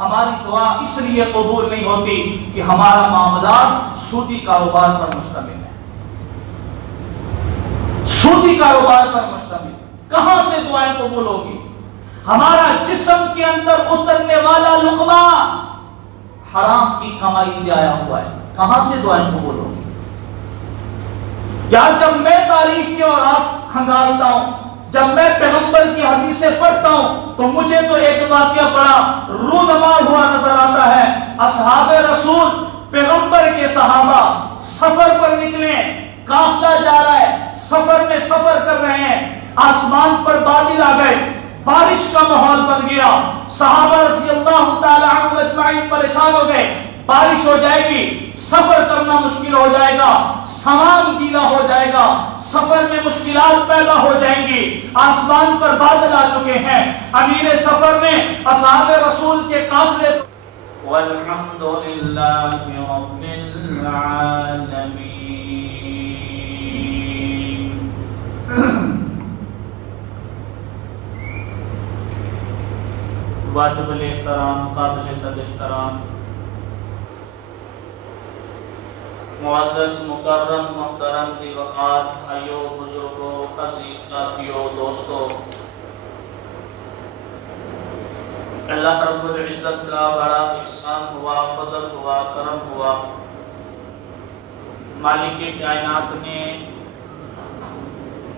ہماری دعا اس لیے قبول نہیں ہوتی کہ ہمارا معاملات سودی کاروبار پر مشتمل ہے، سودی کاروبار پر مشتمل۔ کہاں سے دعائیں قبول ہوگی؟ ہمارا جسم کے اندر اترنے والا لقمہ حرام کی کمائی سے آیا ہوا ہے، کہاں سے دعائیں قبول ہوگی؟ یا جب میں تاریخ کی اور آپ کھنگالتا ہوں، جب میں پیغمبر کی حدیثیں پڑھتا ہوں تو مجھے تو ایک واقعہ بڑا رونما ہوا نظر آتا ہے۔ اصحاب رسول، پیغمبر کے صحابہ سفر پر نکلے، قافلہ جا رہا ہے، سفر میں سفر کر رہے ہیں، آسمان پر بادل آ گئے، بارش کا ماحول بن گیا، صحابہ رضی اللہ تعالی عنہم اجمعین پریشان ہو گئے، بارش ہو جائے گی، سفر کرنا مشکل ہو جائے گا، سامان گیلا ہو جائے گا، سفر میں مشکلات پیدا ہو جائیں گی، آسمان پر بادل آ چکے ہیں، امیر سفر نے اصحاب رسول کے قافلے والحمد للہ رب العالمین۔ واجب الاحترام، قابل صدر احترام، معزز مکرم محترم وقار بھائیوں، بزرگوں، عزیز ساتھیوں، دوستوں، اللہ رب العزت کا بڑا احسان ہوا، فضل ہوا، کرم ہوا، مالک کائنات نے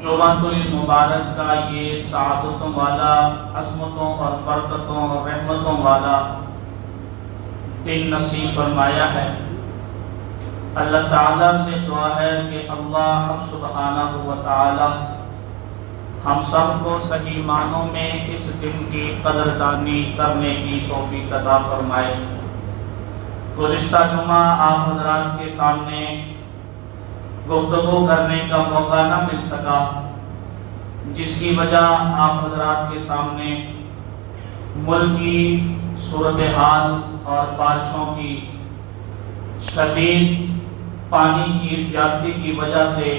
جمعۃ المبارک کا یہ سعادتوں والا، عظمتوں اور برکتوں اور رحمتوں والا دن نصیب فرمایا ہے۔ اللہ تعالیٰ سے دعا ہے کہ اللہ سبحانہ و تعالی ہم سب کو صحیح معنوں میں اس دن کی قدردانی کرنے کی توفیق عطا فرمائے۔ گزشتہ جمعہ آپ حضرات کے سامنے گفتگو کرنے کا موقع نہ مل سکا، جس کی وجہ آپ حضرات کے سامنے ملکی صورتحال اور بارشوں کی شدید پانی کی زیادتی کی وجہ سے،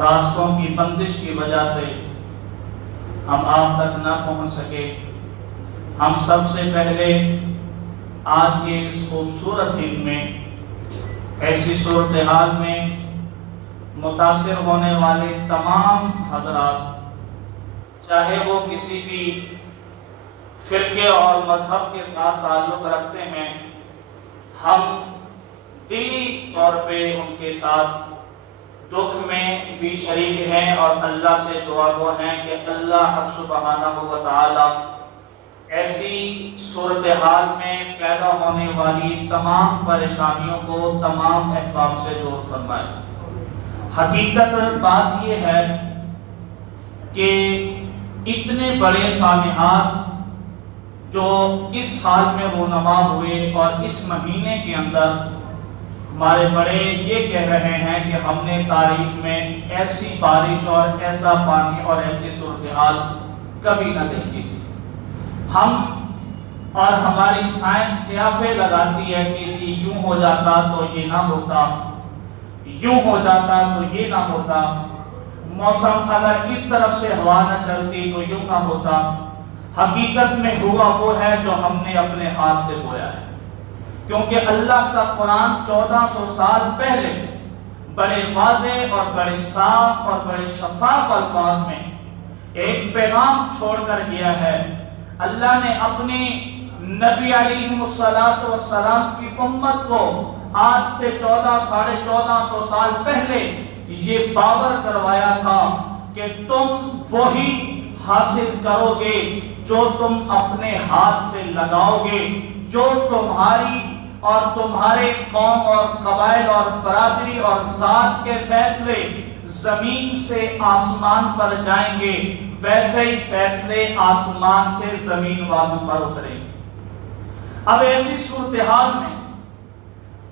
راستوں کی بندش کی وجہ سے ہم آپ تک نہ پہنچ سکے۔ ہم سب سے پہلے آج کے اس خوبصورت دن میں، ایسی صورتحال میں متاثر ہونے والے تمام حضرات، چاہے وہ کسی بھی فرقے اور مذہب کے ساتھ تعلق رکھتے ہیں، ہم دلی طور پہ ان کے ساتھ دکھ میں بھی شریک ہیں اور اللہ سے دعا گو ہیں کہ اللہ حق سبحانہ و تعالی ایسی صورتحال میں پیدا ہونے والی تمام پریشانیوں کو تمام احباب سے دور فرمائے۔ حقیقت بات یہ ہے کہ اتنے بڑے سانحات جو اس سال میں رونما ہوئے اور اس مہینے کے اندر ہمارے بڑے یہ کہہ رہے ہیں کہ ہم نے تاریخ میں ایسی بارش اور ایسا پانی اور ایسی صورتحال کبھی نہ دیکھی تھی۔ ہم اور ہماری سائنس قیافے لگاتی ہے کہ جی یوں ہو جاتا تو یہ نہ ہوتا، یوں ہو جاتا تو یہ نہ ہوتا، موسم اگر اس طرف سے ہوا نہ چلتی تو یوں نہ ہوتا۔ حقیقت میں ہوا وہ ہے جو ہم نے اپنے ہاتھ سے بویا ہے، کیونکہ اللہ کا قرآن 1400 سال پہلے بڑے واضح اور بڑے صاف اور بڑے شفاف الفاظ میں ایک پیغام چھوڑ کر گیا ہے۔ اللہ نے اپنی نبی علیہ السلام کی امت کو آج سے 1450 سال پہلے یہ باور کروایا تھا کہ تم وہی حاصل کرو گے جو تم اپنے ہاتھ سے لگاؤ گے، جو تمہاری اور تمہارے قوم اور قبائل اور برادری اور ذات کے فیصلے زمین سے آسمان پر جائیں گے، ویسے ہی فیصلے آسمان سے زمین والوں پر اتریں گے۔ اب ایسی صورتحال میں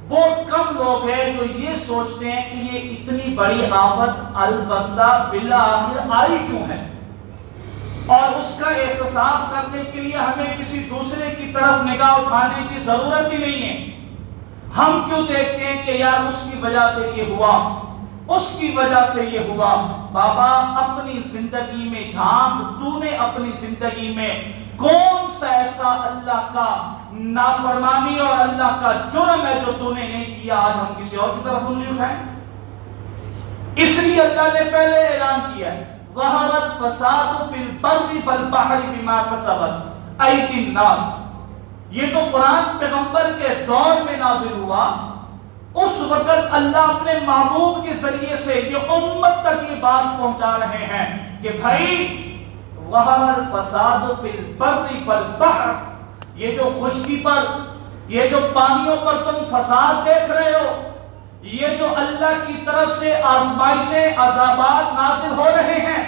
بہت کم لوگ ہیں جو یہ سوچتے ہیں کہ یہ اتنی بڑی آفت البتہ بالآخر آئی کیوں ہے، اور اس کا احتساب کرنے کے لیے ہمیں کسی دوسرے کی طرف نگاہ اٹھانے کی ضرورت ہی نہیں ہے۔ ہم کیوں دیکھتے ہیں کہ یار اس کی وجہ سے یہ ہوا، اس کی وجہ سے یہ ہوا۔ بابا اپنی زندگی میں جھانک، تو نے اپنی زندگی میں کون سا ایسا اللہ کا نافرمانی اور اللہ کا جرم ہے جو تو نے نہیں کیا، آج ہم کسی اور کی طرف انگلی اٹھائیں؟ اس لیے اللہ نے پہلے اعلان کیا ہے ظہرت فساد فی البر والبحر بما کسبت ایدی الناس۔ یہ تو قرآن پیغمبر کے دور میں نازل ہوا، اس وقت اللہ اپنے محبوب کے ذریعے سے یہ امت تک یہ بات پہنچا رہے ہیں کہ بھائی ظہر الفساد فی البر والبحر، یہ جو خشکی پر، یہ جو پانیوں پر تم فساد دیکھ رہے ہو، یہ جو اللہ کی طرف سے آزمائشیں عذابات نازل ہو رہے ہیں،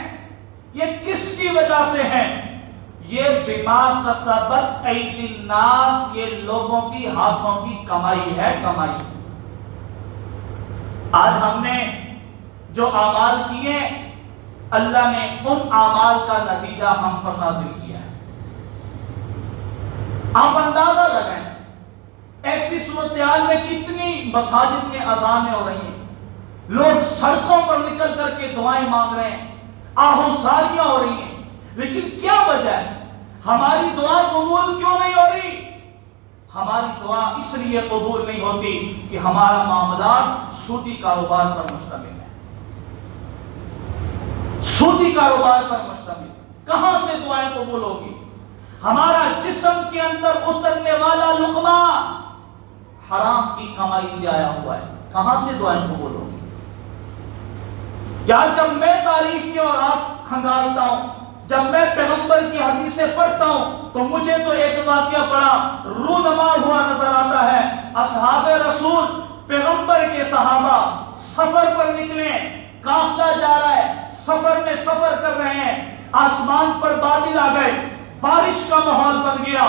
یہ کس کی وجہ سے ہیں؟ یہ بما کسبت ایدی الناس، یہ لوگوں کی ہاتھوں کی کمائی ہے، کمائی۔ آج ہم نے جو اعمال کیے اللہ نے ان اعمال کا نتیجہ ہم پر نازل کیا ہے۔ آپ اندازہ لگائیں ایسی صورتحال میں کتنی مساجد میں اذانیں ہو رہی ہیں، لوگ سڑکوں پر نکل کر کے دعائیں مانگ رہے ہیں، آہوزاریاں ہو رہی ہیں، لیکن کیا وجہ ہے؟ ہماری دعا قبول کیوں نہیں ہو رہی؟ ہماری دعا اس لیے قبول نہیں ہوتی کہ ہمارا معاملات سودی کاروبار پر مشتمل ہے، سودی کاروبار پر مشتمل۔ کہاں سے دعائیں قبول ہوگی؟ ہمارا جسم کے اندر اترنے والا لقمہ حرام کی کمائی سے آیا ہوا ہے، کہاں سے دعائیں قبول ہوگی؟ یار جب میں تاریخ کی اور آپ کھنگالتا ہوں، جب میں پیغمبر کی حدیثیں پڑھتا ہوں تو مجھے تو ایک واقعہ بڑا رونما ہوا نظر آتا ہے۔ اصحاب رسول، پیغمبر کے صحابہ سفر پر نکلے، قافلہ جا رہا ہے، سفر میں سفر کر رہے ہیں، آسمان پر بادل آ گئے، بارش کا ماحول بن گیا،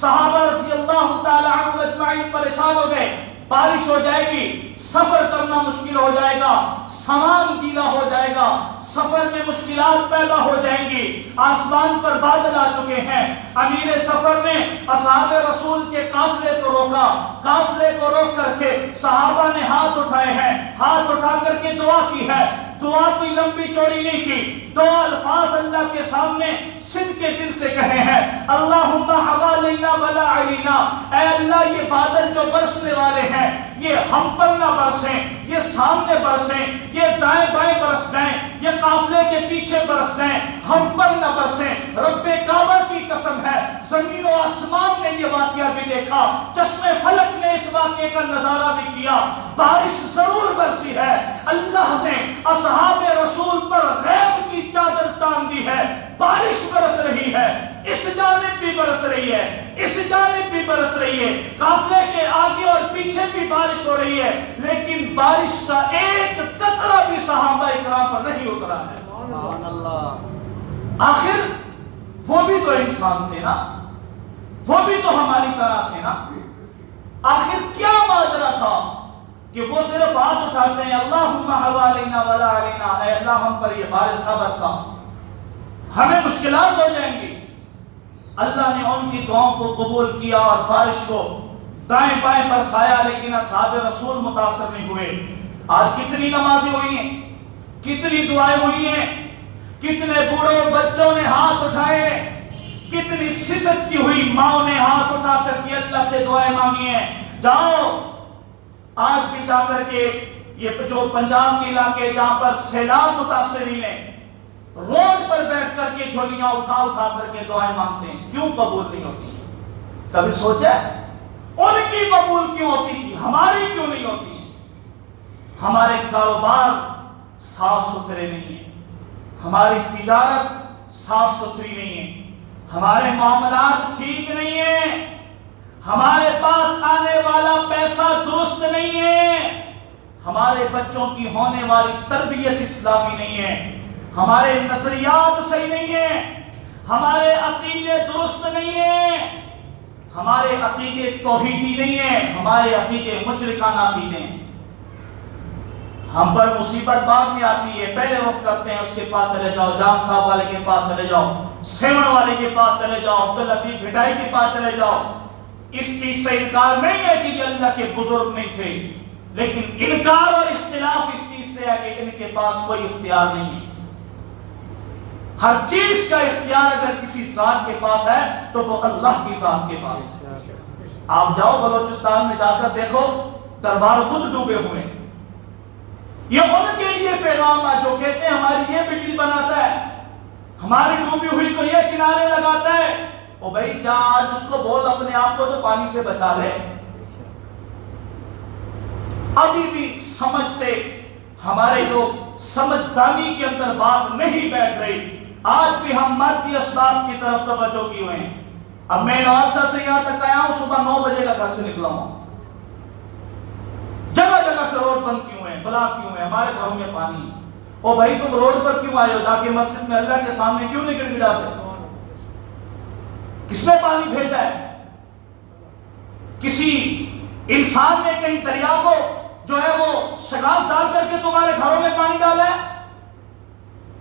صحابہ رضی اللہ تعالی عنہ اجمعین پریشان ہو گئے، بارش ہو جائے گی، سفر کرنا مشکل ہو جائے گا، سامان گیلا ہو جائے گا، سفر میں مشکلات پیدا ہو جائیں گی، آسمان پر بادل آ چکے ہیں۔ امیر سفر نے اصحاب رسول کے قافلے کو روکا، قافلے کو روک کر کے صحابہ نے ہاتھ اٹھائے ہیں، ہاتھ اٹھا کر کے دعا کی ہے۔ دعا کوئی لمبی چوڑی نہیں کی، دو الفاظ اللہ کے سامنے صدق کے دل سے کہے ہیں، اللہم حوالینا ولا علینا، اے اللہ یہ بادل جو برسنے والے ہیں یہ ہم پر نہ برسیں، یہ سامنے برسیں، یہ دائیں بائیں برس جائیں، یہ قافلے کے پیچھے برس جائیں، ہم پر نہ برسیں۔ رب کعبہ کی قسم ہے، زمین و آسمان نے یہ واقعہ بھی دیکھا، چشم فلک نے اس واقعے کا نظارہ بھی کیا، بارش ضرور برسی ہے۔ اللہ نے اصحاب رسول پر غیب کی چادر تان دی ہے، بارش برس رہی ہے، اس جانب بھی برس رہی ہے، اس جانب بھی برس رہی ہے، قافلے کے آگے اور پیچھے بھی بارش ہو رہی ہے، لیکن بارش کا ایک قطرہ بھی صحابہ اکرام پر نہیں اترا ہے۔ سبحان اللہ۔ آخر وہ بھی تو انسان تھے نا، وہ بھی تو ہماری طرح تھے نا، آخر کیا ماجرا تھا کہ وہ صرف ہاتھ اٹھاتے ہیں، اللہم حوالینا ولا علینا، اے اللہ ہم پر یہ بارش نہ برسا، ہمیں مشکلات ہو جائیں گی۔ اللہ نے ان کی دعاؤں کو قبول کیا اور بارش کو دائیں بائیں برسایا، لیکن اصحاب رسول متاثر نہیں ہوئے۔ آج کتنی نمازیں ہوئی ہیں، کتنی دعائیں ہوئی ہیں، کتنے بوڑھے بچوں نے ہاتھ اٹھائے، کتنی سست کی ہوئی ماں نے ہاتھ اٹھا کر کے اللہ سے دعائیں مانگی ہیں۔ جاؤ آج بھی جا کر کے یہ جو پنجاب کے علاقے جہاں پر سیلاب متاثرین ہیں، روڈ پر بیٹھ کر کے جھولیاں اٹھا اٹھا کر کے دعائیں مانگتے ہیں، کیوں قبول نہیں ہوتی ہیں؟ کبھی سوچا ان کی قبول کیوں ہوتی تھی، ہماری کیوں نہیں ہوتی؟ ہمارے کاروبار صاف ستھرے نہیں ہیں، ہماری تجارت صاف ستھری نہیں ہے، ہمارے معاملات ٹھیک نہیں ہیں، ہمارے پاس آنے والا پیسہ درست نہیں ہے، ہمارے بچوں کی ہونے والی تربیت اسلامی نہیں ہے، ہمارے نظریات صحیح نہیں ہیں، ہمارے عقیدے درست نہیں ہیں، ہمارے عقیدے توحیدی نہیں ہیں، ہمارے عقیدے مشرکانہ عقیدے ہیں۔ ہم پر مصیبت بعد میں آتی ہے، پہلے وقت کرتے ہیں اس کے پاس چلے جاؤ، جان صاحب والے کے پاس چلے جاؤ، سیون والے کے پاس چلے جاؤ، عبداللطیف بھٹائی کے پاس چلے جاؤ۔ اس چیز سے انکار نہیں ہے کہ یہ اللہ کے بزرگ نہیں تھے، لیکن انکار اور اختلاف اس چیز سے ہے کہ ان کے پاس کوئی اختیار نہیں ہے۔ ہر چیز کا اختیار اگر کسی ذات کے پاس ہے تو وہ اللہ کی ذات کے پاس ہے۔ آپ جاؤ بلوچستان میں جا کر دیکھو، دربار خود ڈوبے ہوئے۔ یہ ان کے لیے پیغام ہے جو کہتے ہیں ہماری یہ بجلی بناتا ہے، ہماری ڈوبی ہوئی کو یہ کنارے لگاتا ہے۔ او بھائی جا آج اس کو بول اپنے آپ کو تو پانی سے بچا لے۔ ابھی بھی سمجھ سے ہمارے لوگ سمجھداری کے اندر بات نہیں بیٹھ رہی، آج بھی ہم مادی اسباب کی طرف توجہ کی ہوئے ہیں۔ اب میں نوابشاہ سے یہاں تک آیا ہوں، صبح 9 بجے کا گھر سے نکلا ہوں، جگہ جگہ سے روڈ بند کیوں ہیں، بلاک کیوں ہیں، ہمارے گھروں میں پانی۔ او بھائی تم روڈ پر کیوں آئے ہو؟ جا کے مسجد میں اللہ کے سامنے کیوں نہیں گڑ گڑاتے؟ کس نے پانی بھیجا ہے؟ کسی انسان نے کہیں دریا کو جو ہے وہ شگاف ڈال کر کے تمہارے گھروں میں پانی ڈالا ہے؟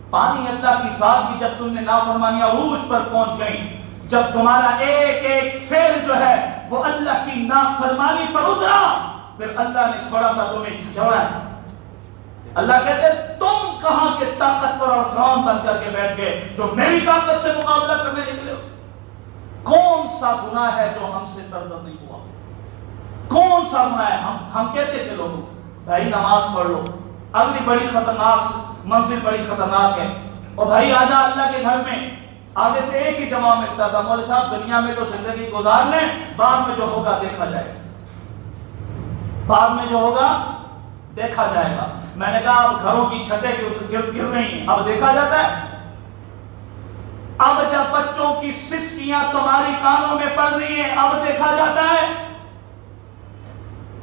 پانی اللہ کی ذات کی جب تم نے نافرمانی عروج پر پہنچ گئی، جب تمہارا ایک ایک فعل جو ہے وہ اللہ کی نافرمانی پر اترا، پھر اللہ نے تھوڑا سا تمہیں جھجھوڑا ہے۔ اللہ کہتے ہیں تم کہاں کے طاقتور اور فرعون بن کر کے بیٹھ گئے جو میری طاقت سے مقابلہ کرنے نکلے ہو؟ کون سا گناہ ہے جو ہم سے سرزد نہیں ہوا؟ کون سا گناہ ہے؟ ہم کہتے تھے لوگوں بھائی نماز پڑھ لو، اگلی بڑی خطرناک منزل بڑی خطرناک ہے، اور بھائی آجا اللہ کے گھر میں۔ آگے سے ایک ہی جواب ملتا تھا، مولوی صاحب دنیا میں تو زندگی گزار لیں، بعد میں جو ہوگا دیکھا جائے گا، بعد میں جو ہوگا دیکھا جائے گا۔ میں نے کہا اب گھروں کی چھتیں گر رہی ہیں، اب دیکھا جاتا ہے؟ اب جب بچوں کی سسکیاں تمہاری کانوں میں پڑ رہی ہیں، اب دیکھا جاتا ہے؟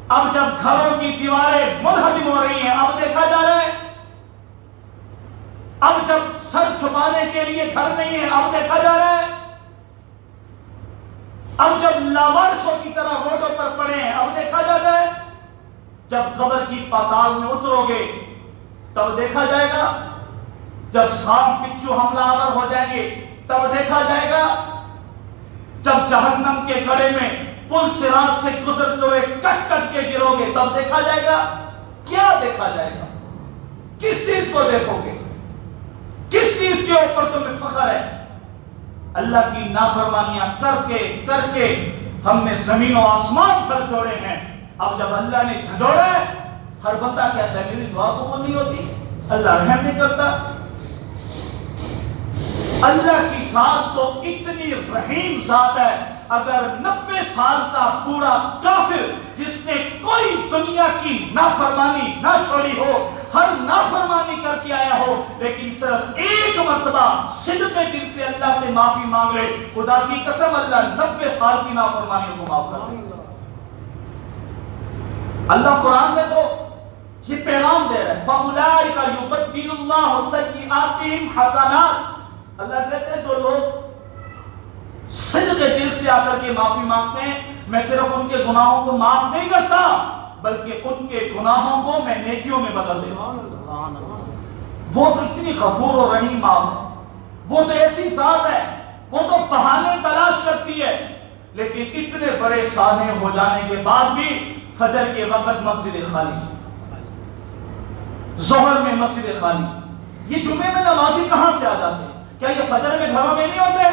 اب جب گھروں کی دیواریں منہدم ہو رہی ہیں، اب دیکھا جا رہا ہے؟ اب جب سر چھپانے کے لیے گھر نہیں ہے، اب دیکھا جا رہا ہے؟ اب جب لاوارثوں کی طرح روڈوں پر پڑے ہیں، اب دیکھا جاتا ہے؟ جب قبر کی پاتال میں اترو گے تب دیکھا جائے گا؟ جب سانپ بچھو حملہ آور ہو جائیں گے تب دیکھا جائے گا؟ جب جہنم کے گڑھے میں پل صراط سے گزرتے ہوئے کٹ کٹ کے گرو گے تب دیکھا جائے گا؟ کیا دیکھا جائے گا؟ کس چیز کو دیکھو گے؟ کس چیز کے اوپر تمہیں فخر ہے؟ اللہ کی نافرمانیاں کر کے ہم نے زمین و آسمان پر جوڑے ہیں۔ اب جب اللہ نے جھجوڑا ہے، ہر بندہ کہتا ہے میری دعا قبول نہیں ہوتی، اللہ رحم نہیں کرتا۔ اللہ کی ذات تو اتنی رحیم ذات ہے، اگر 90 سال کا بوڑھا کافر جس نے کوئی دنیا کی نافرمانی نہ چھوڑی ہو، ہر نافرمانی کر کے آیا ہو، لیکن صرف ایک مرتبہ صدقے دل سے اللہ سے معافی مانگ لے، خدا کی قسم اللہ 90 سال کی نافرمانی کو معاف کر دے۔ اللہ قرآن میں تو یہ پیغام دے رہا ہے فَأُولَٰئِكَ يُبَدِّلُ اللَّهُ سَيِّئَاتِهِمْ حَسَنَاتٍ۔ اللہ کہتے ہیں جو لوگ صدق دل سے آ کر کے معافی مانگتے ہیں، میں صرف ان کے گناہوں کو معاف نہیں کرتا بلکہ ان کے گناہوں کو میں نیکیوں میں بدل دیتا ہوں۔ وہ تو اتنی غفور و رحیم ماں ہے، وہ تو ایسی ذات ہے، وہ تو بہانے تلاش کرتی ہے، لیکن اتنے بڑے سالے ہو جانے کے بعد بھی فجر کے وقت مسجد خالی، ظہر میں مسجد خالی۔ یہ جمعے میں نمازی کہاں سے آ جاتے ہیں؟ کیا یہ فجر میں گھروں میں نہیں ہوتے؟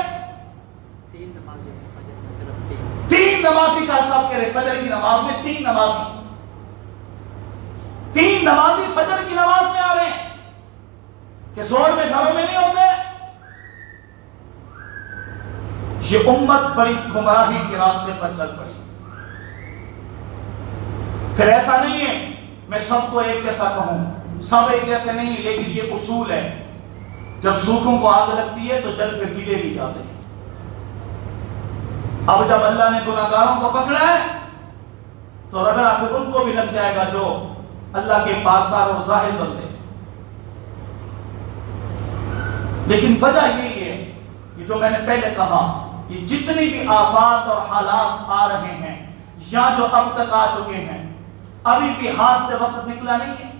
تین نمازی کا حساب کرے، فجر کی نماز میں تین نمازی فجر کی نماز میں آ رہے ہیں کہ ظہر میں گھروں میں نہیں ہوتے۔ یہ امت بڑی گمراہی کے راستے پر چل پڑی۔ پھر ایسا نہیں ہے میں سب کو ایک جیسا کہوں، سب ایک جیسے نہیں، لیکن یہ اصول ہے جب سوکھوں کو آگ لگتی ہے تو جل کے گیلے بھی جاتے ہیں۔ اب جب اللہ نے گناہگاروں کو پکڑا ہے تو رگڑا پھر ان کو بھی لگ جائے گا جو اللہ کے پاسار اور ظاہر بندے۔ لیکن وجہ یہی ہے کہ جو میں نے پہلے کہا، یہ جتنی بھی آفات اور حالات آ رہے ہیں یا جو اب تک آ چکے ہیں، ابھی بھی ہاتھ سے وقت نکلا نہیں ہے۔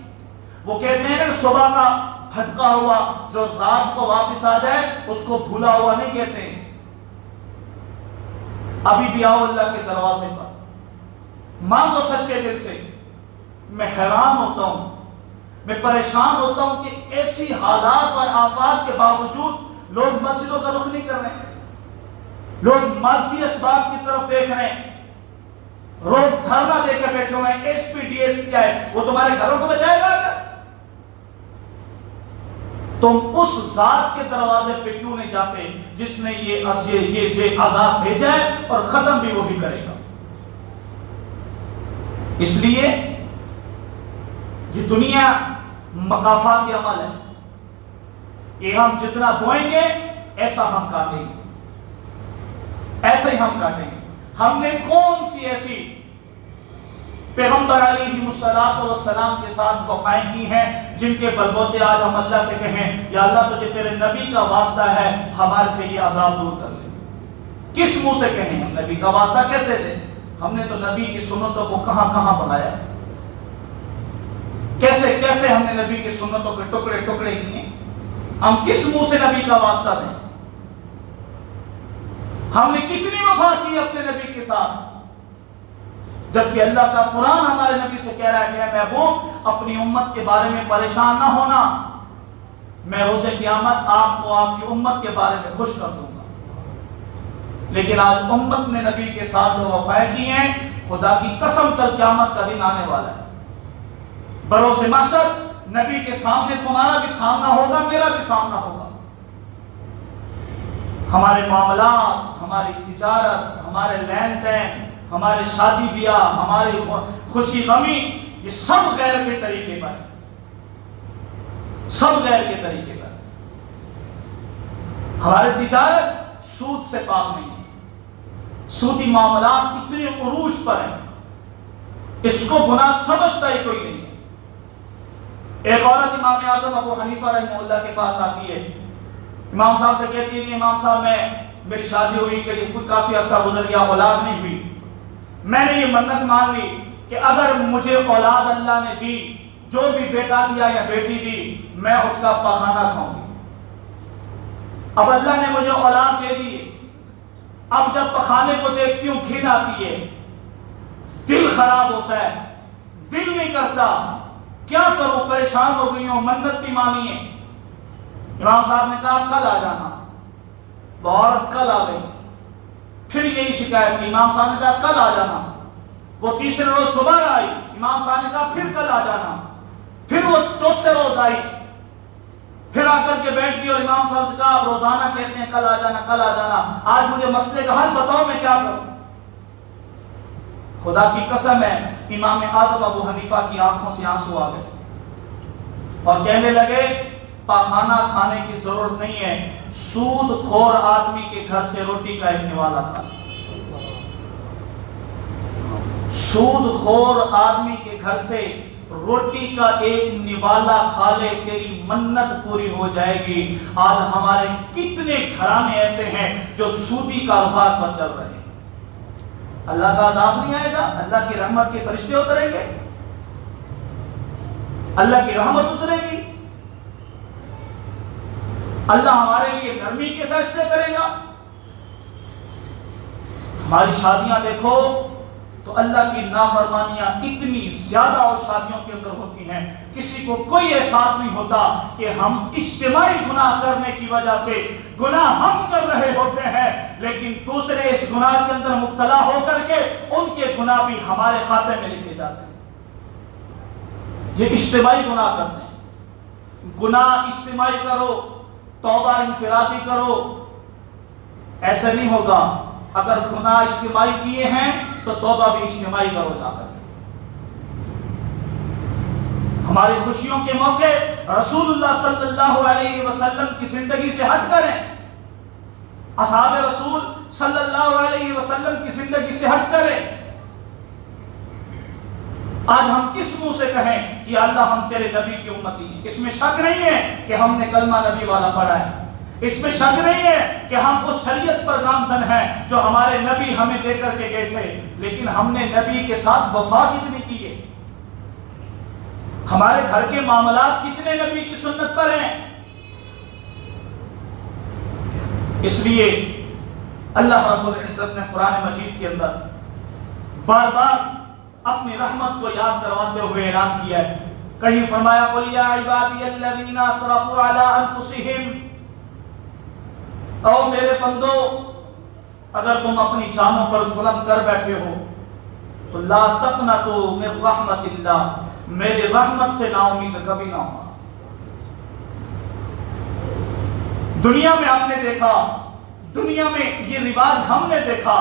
وہ کہتے ہیں کہ صبح کا بھٹکا ہوا جو رات کو واپس آ جائے اس کو بھولا ہوا نہیں کہتے ہیں۔ ابھی بھی آؤ اللہ کے دروازے پر، مانگو سچے دل سے۔ میں حیران ہوتا ہوں، میں پریشان ہوتا ہوں کہ ایسی حالات اور آفات کے باوجود لوگ مسجدوں کا رخ نہیں کر رہے ہیں، لوگ مادی اسباب کی طرف دیکھ رہے ہیں، لوگ دھرنا دے کے بیٹھے ہوئے ہیں۔ ایس پی ڈی ایس کیا ہے؟ وہ تمہارے گھروں کو بچائے گا کیا؟ تم اس ذات کے دروازے پہ کیوں نہیں جاتے جس نے یہ عذاب بھیجا ہے اور ختم بھی وہی کرے گا؟ اس لیے یہ دنیا مقافاتی عمل ہے، یہ ہم جتنا بوئیں گے ایسا ہم کاٹیں گے، ایسا ہی ہم کاٹیں گے۔ ہم نے کون سی ایسی پیغمبر علیہ السلام کے ساتھ وفائیں کی ہیں جن کے بلبوتے آج ہم اللہ سے کہیں یا اللہ تجھے تیرے نبی کا واسطہ ہے ہمارے سے یہ عذاب دور کر لے؟ کس منہ سے کہیں ہم نبی کا واسطہ کیسے دیں؟ ہم نے تو نبی کی سنتوں کو کہاں کہاں بنایا، کیسے کیسے ہم نے نبی کی سنتوں کے ٹکڑے ٹکڑے کیے، ہم کس منہ سے نبی کا واسطہ دیں؟ ہم نے کتنی وفا کی اپنے نبی کے ساتھ، جبکہ اللہ کا قرآن ہمارے نبی سے کہہ رہا ہے کہ اے محبوب اپنی امت کے بارے میں پریشان نہ ہونا، میں روز قیامت آپ کو آپ کی امت کے بارے میں خوش کر دوں گا۔ لیکن آج امت نے نبی کے ساتھ جو وفائیں کی ہیں، خدا کی قسم کل قیامت کا دن آنے والا ہے، بروز محشر نبی کے سامنے تمہارا بھی سامنا ہوگا، میرا بھی سامنا ہوگا۔ ہمارے معاملات، ہماری تجارت، ہمارے لین دین، ہمارے شادی بیاہ، ہماری خوشی غمی، یہ سب غیر کے طریقے پر، سب غیر کے طریقے پر۔ ہماری تجارت سود سے پاک نہیں ہے، سودی معاملات اتنے عروج پر ہیں، اس کو گناہ سمجھتا ہی کوئی نہیں ہے۔ ایک عورت امام اعظم ابو حنیفہ رحمہ اللہ کے پاس آتی ہے، امام صاحب سے کہتی ہے کہ امام صاحب میری شادی ہوئی کہ کوئی کافی عرصہ گزر گیا، اولاد نہیں ہوئی، میں نے یہ منت مان لی کہ اگر مجھے اولاد اللہ نے دی، جو بھی بیٹا دیا یا بیٹی دی، میں اس کا پخانہ کھاؤں گی۔ اب اللہ نے مجھے اولاد دے دی، اب جب پخانے کو دیکھتی ہوں گھن آتی ہے، دل خراب ہوتا ہے، دل نہیں کرتا، کیا کروں، پریشان ہو گئی ہوں، منت بھی مانی ہے۔ امام صاحب نے کہا کل آ جانا، وہ عورت کل آ گئی، پھر یہی شکایت کی، امام صاحب نے کہا کل آ جانا، وہ تیسرے روز دوبارہ آئی، امام صاحب نے کہا پھر کل آ جانا، پھر وہ چوتھے روز آئی، پھر آ کر کے بیٹھ گئی اور امام صاحب سے کہا آپ روزانہ کہتے ہیں کل آ جانا کل آ جانا، آج مجھے مسئلے کا حل بتاؤ میں کیا کروں؟ خدا کی قسم ہے امام اعظم ابو حنیفہ کی آنکھوں سے آنسو آ گئے اور کہنے لگے پاخانہ کھانے کی ضرورت نہیں ہے، سود خور آدمی کے گھر سے روٹی کا ایک نوالا تھا، سود خور آدمی کے گھر سے روٹی کا ایک نوالا کھا لے تیری منت پوری ہو جائے گی۔ آج ہمارے کتنے گھرانے ایسے ہیں جو سودی کاروبار پر چل رہے ہیں، اللہ کا عذاب نہیں آئے گا؟ اللہ کی رحمت کے فرشتے اتریں گے، اللہ کی رحمت اترے گی، اللہ ہمارے لیے نرمی کے فیصلے کرے گا۔ ہماری شادیاں دیکھو تو اللہ کی نافرمانیاں اتنی زیادہ اور شادیوں کے اندر ہوتی ہیں، کسی کو کوئی احساس نہیں ہوتا کہ ہم اجتماعی گناہ کرنے کی وجہ سے گناہ ہم کر رہے ہوتے ہیں، لیکن دوسرے اس گناہ کے اندر مبتلا ہو کر کے ان کے گناہ بھی ہمارے خاتے میں لکھے جاتے ہیں۔ یہ اجتماعی گناہ کرتے ہیں، گناہ اجتماعی کرو، توبہ انفرادی کرو، ایسا نہیں ہوگا۔ اگر گناہ اجتماعی کیے ہیں تو توبہ بھی اجتماعی کرو جا کر۔ ہماری خوشیوں کے موقع رسول اللہ صلی اللہ علیہ وسلم کی زندگی سے ہٹ کریں، اصحاب رسول صلی اللہ علیہ وسلم کی زندگی سے ہٹ کریں۔ آج ہم کس منہ سے کہیں یا اللہ ہم تیرے نبی کی امتی ہیں؟ اس میں شک نہیں ہے کہ ہم نے کلمہ نبی والا پڑھا ہے، اس میں شک نہیں ہے کہ ہم اس شریعت پر گامزن ہیں جو ہمارے نبی ہمیں دے کر کے گئے تھے، لیکن ہم نے نبی کے ساتھ وفا کتنی کی ہے؟ ہمارے گھر کے معاملات کتنے نبی کی سنت پر ہیں؟ اس لیے اللہ رب العزت نے قرآن مجید کے اندر بار بار اپنی رحمت کو یاد کرواتے ہوئے اعلان کیا ہے۔ کہیں فرمایا قُلْ يَا عِبَادِيَ الَّذِينَ أَسْرَفُوا عَلَىٰ أَنفُسِهِمْ او میرے بندو، اگر تم اپنی جانوں پر ظلم کر بیٹھے ہو تو لا تقنطوا من رحمت اللہ، میری رحمت سے نا امید کبھی نہ ہو۔ دنیا میں ہم نے دیکھا، دنیا میں یہ رواج ہم نے دیکھا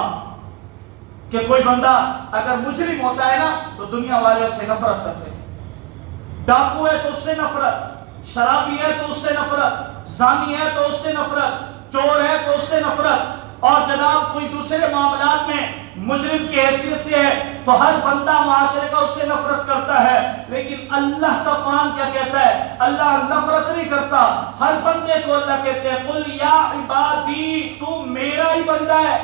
کہ کوئی بندہ اگر مجرم ہوتا ہے نا تو دنیا والے اس سے نفرت کرتے ہیں۔ ڈاکو ہے تو اس سے نفرت، شرابی ہے تو اس سے نفرت، زانی ہے تو اس سے نفرت، چور ہے تو اس سے نفرت، اور جناب کوئی دوسرے معاملات میں مجرم کی حیثیت سے ہے تو ہر بندہ معاشرے کا اس سے نفرت کرتا ہے۔ لیکن اللہ کا قرآن کیا کہتا ہے؟ اللہ نفرت نہیں کرتا، ہر بندے کو اللہ کہتے ہیں قل یا عبادی، تو میرا ہی بندہ ہے،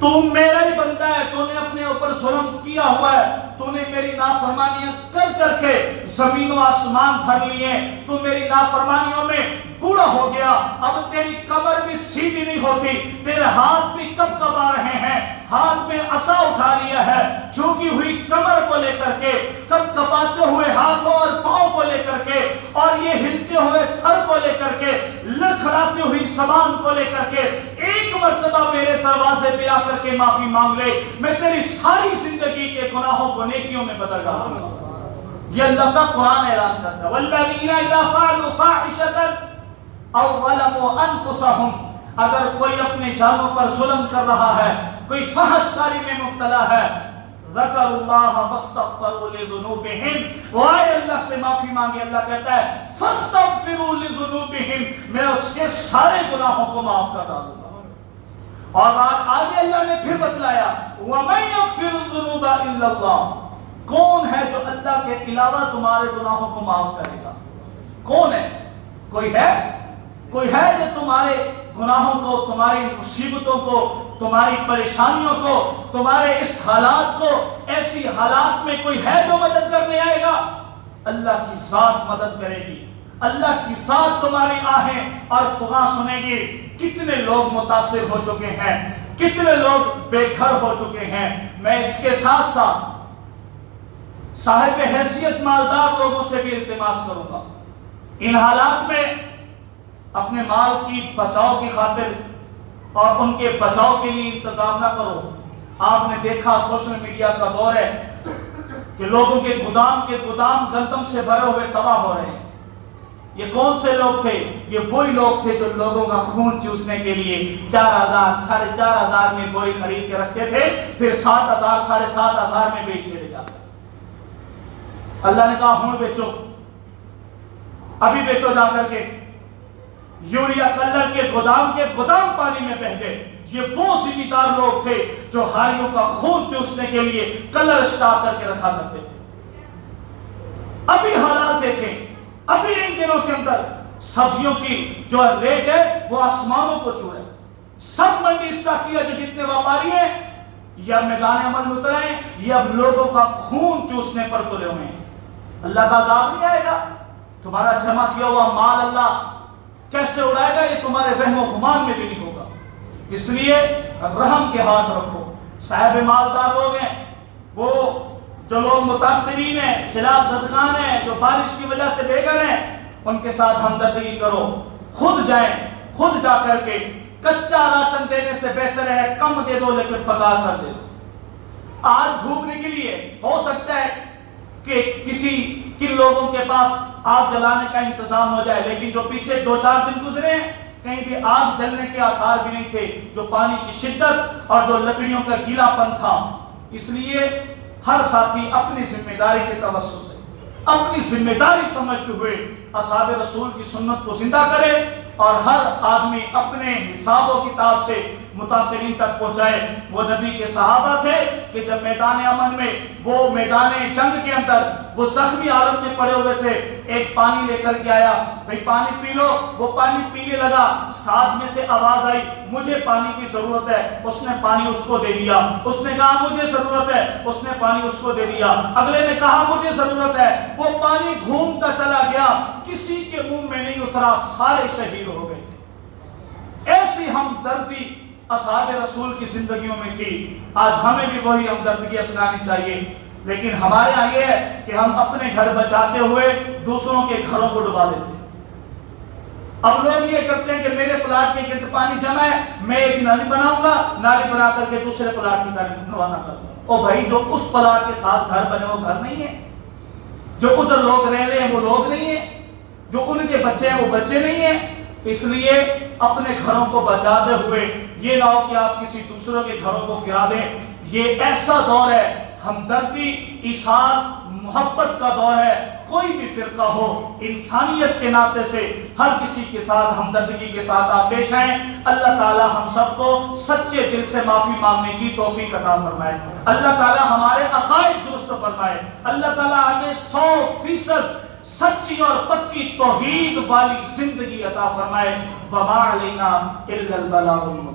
تو میرا ہی بندہ ہے، تو نے اپنے اوپر ظلم کیا ہوا ہے، تو نے میری نافرمانیاں کر کر کے زمین و آسمان بھر لیے، تو میری نافرمانیوں میں بوڑھا ہو گیا، اب تیری کمر بھی سیدھی نہیں ہوتی، تیرے ہاتھ بھی کب کب آ رہے ہیں، ہاتھ میں عصا اٹھا لیا ہے، جھکی ہوئی کمر کو لے کر کے، کب کپاتے ہوئے ہاتھوں اور پاؤں کو لے کر کے، اور یہ ہلتے ہوئے سر کو لے کر کے، لڑکھڑاتی ہوئی زبان کو لے کر کے، ایک مرتبہ میرے دروازے پہ آ کر کے معافی مانگ لے، میں تیری ساری زندگی کے گناہوں کو نیکیوں میں بدل رہا ہوں۔ یہ اللہ کا قرآن اعلان کرتا ہے والذین اذا فعلوا فاحشۃ او ظلموا انفسهم، اگر کوئی اپنے جانوں پر ظلم کر رہا ہے، کوئی فحش کاری میں مبتلا ہے، ذکر اللہ فاستغفروا لذنوبہم، وہ آئے اللہ سے معافی مانگے، اللہ کہتا ہے فاستغفروا لذنوبہم، میں اس کے سارے گناہوں کو معاف کر ڈالوں گا۔ اور آگے اللہ نے پھر بتلایا وَمَن يَغْفِرُ الذُّنُوبَ إِلَّا اللَّهُ، کون ہے جو اللہ کے علاوہ تمہارے گناہوں کو معاف کرے گا؟ کون ہے؟ کوئی ہے؟ کوئی ہے جو تمہارے گناہوں کو، تمہاری مصیبتوں کو، تمہاری پریشانیوں کو، تمہارے اس حالات کو، ایسی حالات میں کوئی ہے جو مدد کرنے آئے گا؟ اللہ کی ذات مدد کرے گی، اللہ کی ذات تمہاری آہیں اور فغاں سنے گی۔ کتنے لوگ متاثر ہو چکے ہیں، کتنے لوگ بے گھر ہو چکے ہیں۔ میں اس کے ساتھ ساتھ صاحب حیثیت مالدار لوگوں سے بھی التماس کروں گا، ان حالات میں اپنے مال کی بچاؤ کی خاطر اور ان کے بچاؤ کے لیے انتظام نہ کرو۔ آپ نے دیکھا سوشل میڈیا کا دور ہے کہ لوگوں کے گودام گندم سے بھرے ہوئے تباہ ہو رہے ہیں۔ یہ کون سے لوگ تھے؟ یہ وہی لوگ تھے جو لوگوں کا خون چوسنے کے لیے 4,000 4,500 میں بوری خرید کے رکھتے تھے، پھر 7,000 7,500 میں بیچ کے لے جاتے۔ اللہ نے کہا ہوں بیچو، ابھی بیچو جا کر کے۔ یوریا کلر کے گودام پانی میں بہہ گئے۔ یہ وہ ذمہ دار لوگ تھے جو ہاریوں کا خون چوسنے کے لیے کلر اسٹاپ کر کے رکھا کرتے تھے۔ ابھی حالات دیکھیں، ابھی ان دنوں کے اندر سبزیوں کی جو ریٹ ہے وہ آسمانوں کو چھو رہے ہیں۔ سب منڈی اسٹاکی ہے جو جتنے ویپاری ہیں یہ اب میدان عمل میں اترے ہیں، یہ اب لوگوں کا خون چوسنے پر تلے ہوئے ہیں۔ اللہ کا عذاب نہیں آئے گا؟ تمہارا جمع کیا ہوا مال اللہ کیسے اڑائے گا؟ یہ تمہارے وہم و گمان میں بھی نہیں ہوگا۔ اس لیے رحم کے ہاتھ رکھو۔ صاحب مالدار لوگ ہیں، وہ جو لوگ متاثرین ہیں، سیلاب زدگان ہیں، جو بارش کی وجہ سے بے گھر ہیں، ان کے ساتھ ہمدردی کرو۔ خود جائیں، خود جا کر کے کچا راشن دینے سے بہتر ہے کم دے دو لیکن پکا کر دے دو۔ آج بھوکنے کے لیے ہو سکتا ہے کہ کن لوگوں کے پاس آگ جلانے کا انتظام ہو جائے، لیکن جو پیچھے 2-4 دن گزرے ہیں کہیں بھی آگ جلنے کے آثار بھی نہیں تھے، جو پانی کی شدت اور جو لکڑیوں کا گیلا پن تھا۔ اس لیے ہر ساتھی اپنی ذمہ داری کے توسط سے، اپنی ذمہ داری سمجھتے ہوئے اصحاب رسول کی سنت کو زندہ کرے، اور ہر آدمی اپنے حساب و کتاب سے متاثرین تک پہنچائے۔ وہ نبی کے صحابہ تھے کہ جب میدان امن میں، وہ میدان جنگ کے اندر وہ زخمی حالت میں پڑے ہوئے تھے، ایک پانی لے کر کے آیا، بھئی پانی پی لو۔ وہ پانی پینے لگا، ساتھ میں سے آواز آئی مجھے پانی کی ضرورت ہے، اس نے پانی اس کو دے دیا۔ اس نے کہا مجھے ضرورت ہے، اس نے پانی اس کو دے دیا۔ اگلے نے کہا مجھے ضرورت ہے، وہ پانی گھومتا چلا گیا، کسی کے منہ میں نہیں اترا، سارے شہید ہو گئے تھے۔ ایسی ہمدردی اصحاب رسول کی زندگیوں میں تھی۔ آج ہمیں بھی وہی ہمدردی اپنانی چاہیے، لیکن ہمارے یہاں یہ ہے کہ ہم اپنے گھر بچاتے ہوئے دوسروں کے گھروں کو ڈبا دیتے ہیں۔ اب لوگ یہ کرتے ہیں کہ میرے پلاٹ کے گرد پانی جمع ہے، میں ایک نالی بناؤں گا، نالی بنا کر کے دوسرے پلاٹ کی طرف روانہ کر دوں۔ او بھائی، جو اس پلاٹ کے ساتھ گھر بنے وہ گھر نہیں ہے، جو ادھر لوگ رہ رہے ہیں وہ لوگ نہیں ہیں، جو ان کے بچے ہیں وہ بچے نہیں ہیں۔ اس لیے اپنے گھروں کو بچاتے ہوئے یہ نہ ہو کہ آپ کسی دوسروں کے گھروں کو گرا دیں۔ یہ ایسا دور ہے، ہمدردی، ایثار، محبت کا دور ہے۔ کوئی بھی فرقہ ہو، انسانیت کے ناطے سے ہر کسی کے ساتھ ہمدردی کے ساتھ آپ پیش آئیں۔ اللہ تعالی ہم سب کو سچے دل سے معافی مانگنے کی توفیق عطا فرمائے۔ اللہ تعالی ہمارے عقائد درست فرمائے۔ اللہ تعالی ہمیں 100% سچی اور پکی توحید والی زندگی عطا فرمائے۔ وما علینا الا البلاغ المبین۔